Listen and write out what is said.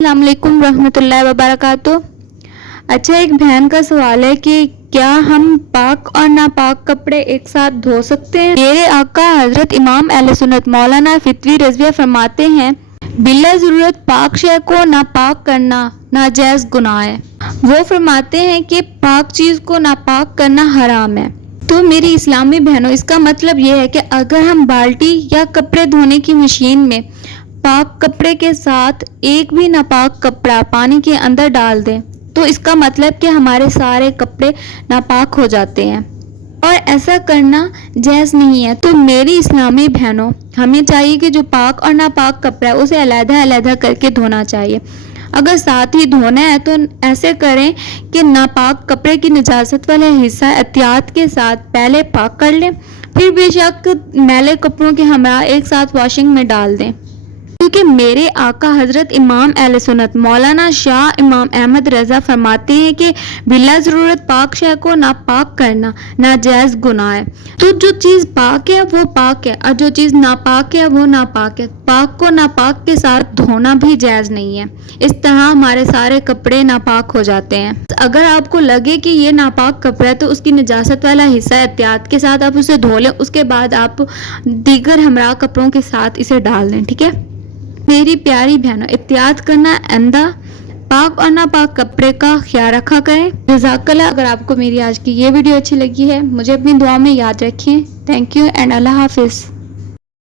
السلام علیکم ورحمۃ اللہ وبرکاتہ۔ اچھا، ایک بہن کا سوال ہے کہ کیا ہم پاک اور ناپاک کپڑے ایک ساتھ دھو سکتے ہیں؟ میرے آقا حضرت امام اہل سنت مولانا فتوی رضویہ فرماتے ہیں، بلا ضرورت پاک شے کو ناپاک کرنا ناجائز گناہ ہے۔ وہ فرماتے ہیں کہ پاک چیز کو ناپاک کرنا حرام ہے۔ تو میری اسلامی بہنوں، اس کا مطلب یہ ہے کہ اگر ہم بالٹی یا کپڑے دھونے کی مشین میں پاک کپڑے کے ساتھ ایک بھی ناپاک کپڑا پانی کے اندر ڈال دیں تو اس کا مطلب کہ ہمارے سارے کپڑے ناپاک ہو جاتے ہیں، اور ایسا کرنا جائز نہیں ہے۔ تو میری اسلامی بہنوں، ہمیں چاہیے کہ جو پاک اور ناپاک کپڑا ہے اسے علیحدہ علیحدہ کر کے دھونا چاہیے۔ اگر ساتھ ہی دھونا ہے تو ایسے کریں کہ ناپاک کپڑے کی نجاست والا حصہ احتیاط کے ساتھ پہلے پاک کر لیں، پھر بے شک میلے کپڑوں کے ہمراہ ایک ساتھ واشنگ میں ڈال دیں، کیونکہ میرے آقا حضرت امام اہل سنت مولانا شاہ امام احمد رضا فرماتے ہیں کہ بلا ضرورت پاک شے کو ناپاک کرنا ناجائز گناہ ہے۔ تو جو چیز پاک ہے وہ پاک ہے، اور جو چیز ناپاک ہے وہ ناپاک ہے۔ پاک کو ناپاک کے ساتھ دھونا بھی جائز نہیں ہے، اس طرح ہمارے سارے کپڑے ناپاک ہو جاتے ہیں۔ اگر آپ کو لگے کہ یہ ناپاک کپڑا ہے تو اس کی نجاست والا حصہ احتیاط کے ساتھ آپ اسے دھو لیں، اس کے بعد آپ دیگر ہمراہ کپڑوں کے ساتھ اسے ڈال دیں، ٹھیک ہے؟ میری پیاری بہنوں، احتیاط کرنا آئندہ پاک اور ناپاک کپڑے کا خیال رکھا کریں۔ جزاک اللہ۔ اگر آپ کو میری آج کی یہ ویڈیو اچھی لگی ہے، مجھے اپنی دعا میں یاد رکھیں۔ تھینک یو اینڈ اللہ حافظ۔